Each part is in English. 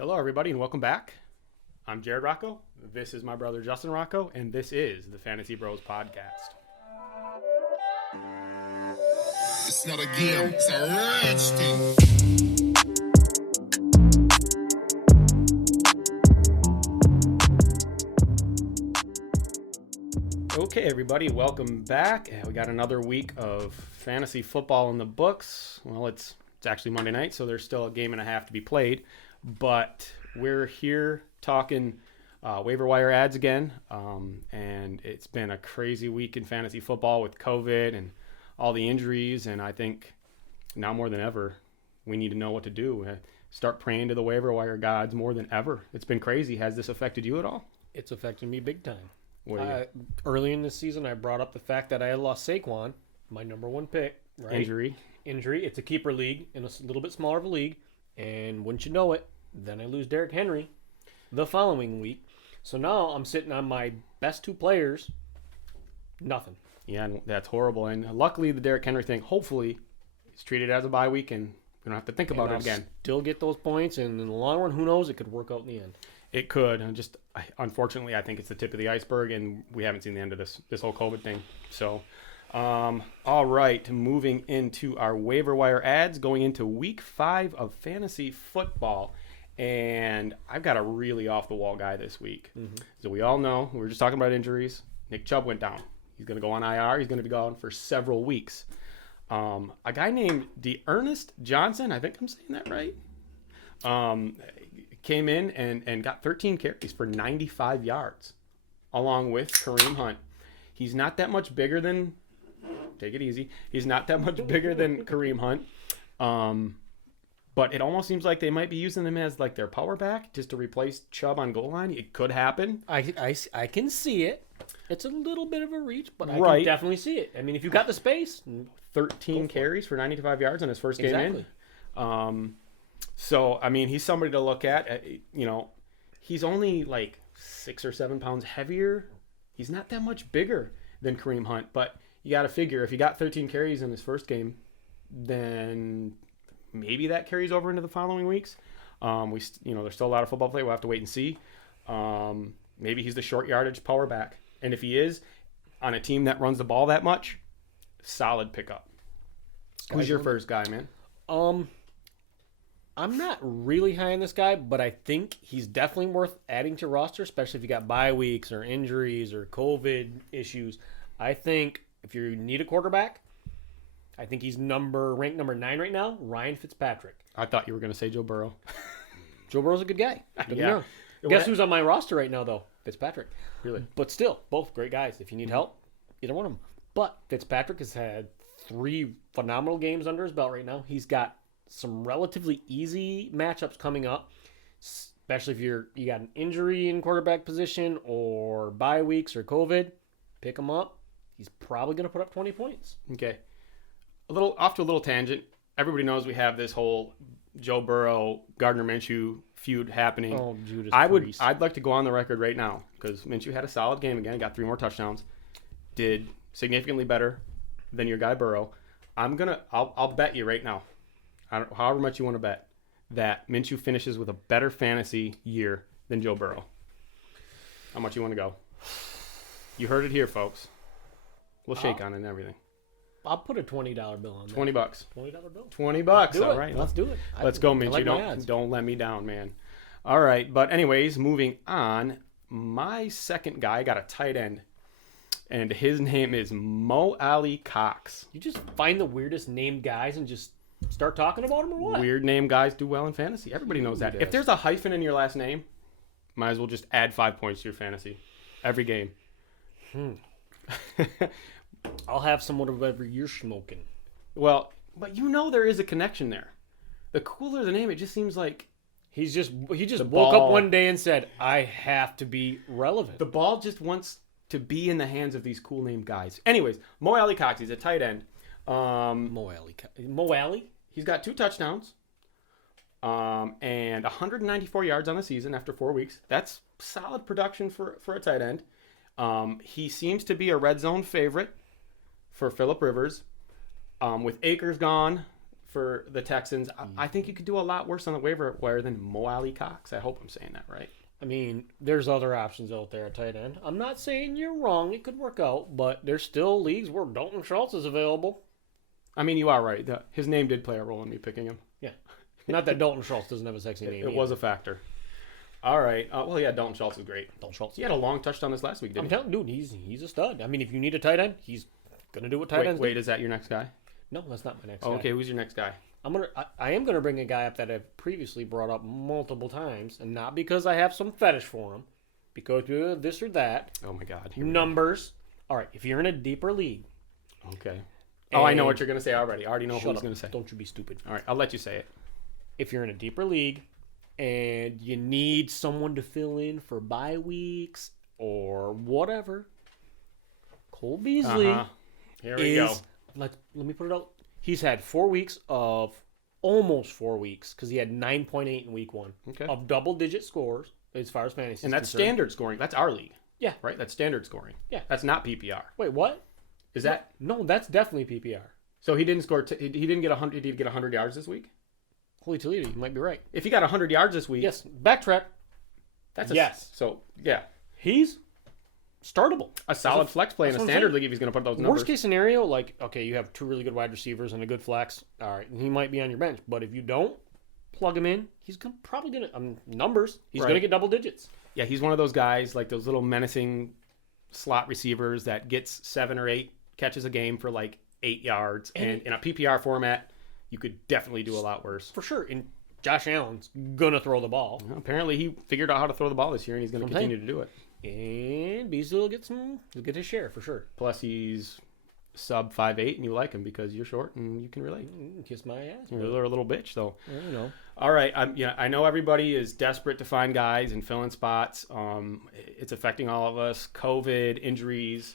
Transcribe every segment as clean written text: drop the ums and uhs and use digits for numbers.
Hello, everybody, and welcome back. I'm Jared Rocco. This is my brother Justin Rocco, and this is the Fantasy Bros Podcast. It's not a game, it's a rich thing. Okay, everybody, welcome back. We got another week of fantasy football in the books. Well, it's actually Monday night, so there's still a game and a half to be played. But we're here talking waiver wire ads again, and it's been a crazy week in fantasy football with COVID and all the injuries, and I think now more than ever, we need to know what to do. Start praying to the waiver wire gods more than ever. It's been crazy. Has this affected you at all? It's affecting me big time. What Early in this season, I brought up the fact that I had lost Saquon, my number one pick. Right? Injury. It's a keeper league in a little bit smaller of a league. And wouldn't you know it, then I lose Derrick Henry the following week. So now I'm sitting on my best two players. Nothing. Yeah, and that's horrible. And luckily, the Derrick Henry thing, hopefully, is treated as a bye week, and we don't have to think about it again. Still get those points, and in the long run, who knows? It could work out in the end. It could. And unfortunately, I think it's the tip of the iceberg, and we haven't seen the end of this whole COVID thing. So, all right, moving into our waiver wire ads, going into week 5 of fantasy football. And I've got a really off-the-wall guy this week. Mm-hmm. So we all know, we were just talking about injuries. Nick Chubb went down. He's going to go on IR. He's going to be gone for several weeks. A guy named D'Ernest Johnson, I think I'm saying that right, came in and got 13 carries for 95 yards, along with Kareem Hunt. He's not that much bigger than, take it easy, he's not that much bigger than Kareem Hunt. But it almost seems like they might be using him as like their power back just to replace Chubb on goal line. It could happen. I can see it. It's a little bit of a reach, but I Right. can definitely see it. I mean, if you got the space, 13 carries for 95 yards on his first game in. So, I mean, he's somebody to look at. He's only like 6 or 7 pounds heavier. He's not that much bigger than Kareem Hunt, but you got to figure if he got 13 carries in his first game, then maybe that carries over into the following weeks. There's still a lot of football play. We'll have to wait and see. Maybe he's the short yardage power back. And if he is on a team that runs the ball that much, solid pickup. Who's your first guy, man? I'm not really high on this guy, but I think he's definitely worth adding to your roster, especially if you got bye weeks or injuries or COVID issues. I think if you need a quarterback, I think he's ranked number 9 right now, Ryan Fitzpatrick. I thought you were going to say Joe Burrow. Joe Burrow's a good guy. Yeah. Guess who's on my roster right now, though? Fitzpatrick. Really? But still, both great guys. If you need help, either one of them. But Fitzpatrick has had 3 phenomenal games under his belt right now. He's got some relatively easy matchups coming up, especially if you got an injury in quarterback position or bye weeks or COVID. Pick him up. He's probably going to put up 20 points. Okay. Off to a little tangent. Everybody knows we have this whole Joe Burrow, Gardner Minshew feud happening. Oh, Judas Priest. I'd like to go on the record right now because Minshew had a solid game again, got 3 more touchdowns, did significantly better than your guy Burrow. I'll bet you right now, however much you want to bet, that Minshew finishes with a better fantasy year than Joe Burrow. How much you want to go? You heard it here, folks. We'll shake on it and everything. I'll put a $20 bill on that. $20. $20 bill. $20. All right. Let's do it. Let's go, Minshew. Like don't let me down, man. All right. But anyways, moving on. My second guy got a tight end, and his name is Mo Ali Cox. You just find the weirdest named guys and just start talking about them or what? Weird name guys do well in fantasy. Everybody knows that. If there's a hyphen in your last name, might as well just add 5 points to your fantasy every game. I'll have some whatever you're smoking. Well, but there is a connection there. The cooler the name, it just seems like he just woke up one day and said, "I have to be relevant." The ball just wants to be in the hands of these cool named guys. Anyways, Mo Ali Cox, he's a tight end. Mo Ali. He's got 2 touchdowns, and 194 yards on the season after 4 weeks. That's solid production for a tight end. He seems to be a red zone favorite for Phillip Rivers. With Akers gone for the Texans. I think you could do a lot worse on the waiver wire than Mo Alley Cox. I hope I'm saying that right. I mean, there's other options out there at tight end. I'm not saying you're wrong. It could work out, but there's still leagues where Dalton Schultz is available. I mean, you are right. His name did play a role in me picking him. Yeah. Not that Dalton Schultz doesn't have a sexy name. It was a factor. All right. Well, yeah, Dalton Schultz is great. Dalton Schultz. He had a long touchdown this last week, didn't I'm telling you, dude, he's a stud. I mean, if you need a tight end, he's going to do what tight ends do. Wait, is that your next guy? No, that's not my next guy. Okay, who's your next guy? I am gonna bring a guy up that I've previously brought up multiple times, and not because I have some fetish for him, because of this or that. Oh my God! Numbers. All right, if you're in a deeper league. Okay. Oh, I know what you're gonna say already. I already know what I was gonna say. Don't you be stupid. All right, I'll let you say it. If you're in a deeper league, and you need someone to fill in for bye weeks or whatever, Cole Beasley. Here we go. Let me put it out. He's had 4 weeks of almost 4 weeks because he had 9.8 in week 1 of double-digit scores as far as fantasy. And that's standard scoring. That's our league. Yeah. Right? That's standard scoring. Yeah. That's not PPR. Wait, what? Is that? No, that's definitely PPR. So he didn't score. He didn't get 100. Did he get 100 yards this week? Holy Toledo, you might be right. If he got 100 yards this week, yes. Backtrack. That's yes. So yeah, he's startable. A solid flex play in a standard league if he's going to put those numbers. Worst case scenario, like, okay, you have 2 really good wide receivers and a good flex. All right, he might be on your bench. But if you don't plug him in, he's probably going to, numbers, he's going to get double digits. Yeah, he's one of those guys, like those little menacing slot receivers that gets 7 or 8 catches a game for like 8 yards. And in a PPR format, you could definitely do a lot worse. For sure. And Josh Allen's going to throw the ball. Well, apparently he figured out how to throw the ball this year, and he's going to continue to do it. And Beasley will get his share for sure. Plus, he's sub 5'8", and you like him because you're short and you can relate. Kiss my ass. You're a little bitch, though. You know. All right, I know everybody is desperate to find guys and fill in spots. It's affecting all of us. COVID, injuries,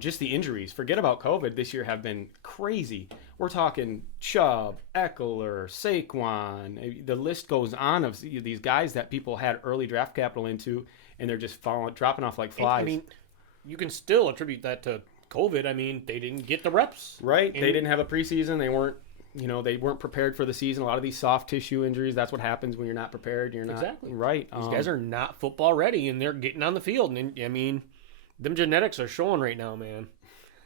just the injuries. Forget about COVID. This year have been crazy. We're talking Chubb, Eckler, Saquon. The list goes on of these guys that people had early draft capital into, and they're just dropping off like flies. I mean, you can still attribute that to COVID. I mean, they didn't get the reps. Right. They didn't have a preseason. They weren't prepared for the season. A lot of these soft tissue injuries, that's what happens when you're not prepared. You're not. Exactly. Right. These guys are not football ready, and they're getting on the field. And, I mean, them genetics are showing right now, man.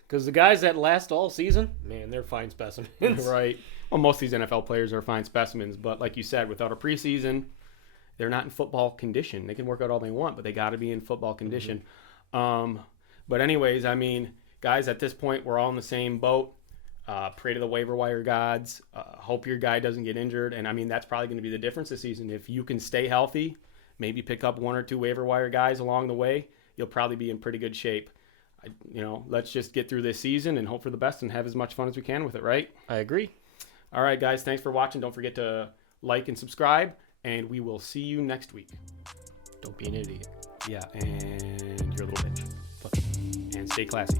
Because the guys that last all season, man, they're fine specimens. Right. Well, most of these NFL players are fine specimens. But like you said, without a preseason, they're not in football condition. They can work out all they want, but they got to be in football condition. But anyways, I mean, guys, at this point, we're all in the same boat. Pray to the waiver wire gods. Hope your guy doesn't get injured. And, I mean, that's probably going to be the difference this season. If you can stay healthy, maybe pick up 1 or 2 waiver wire guys along the way, you'll probably be in pretty good shape. Let's just get through this season and hope for the best and have as much fun as we can with it, right? I agree. All right, guys, thanks for watching. Don't forget to like and subscribe, and we will see you next week. Don't be an idiot. Yeah, and you're a little bitch. And stay classy.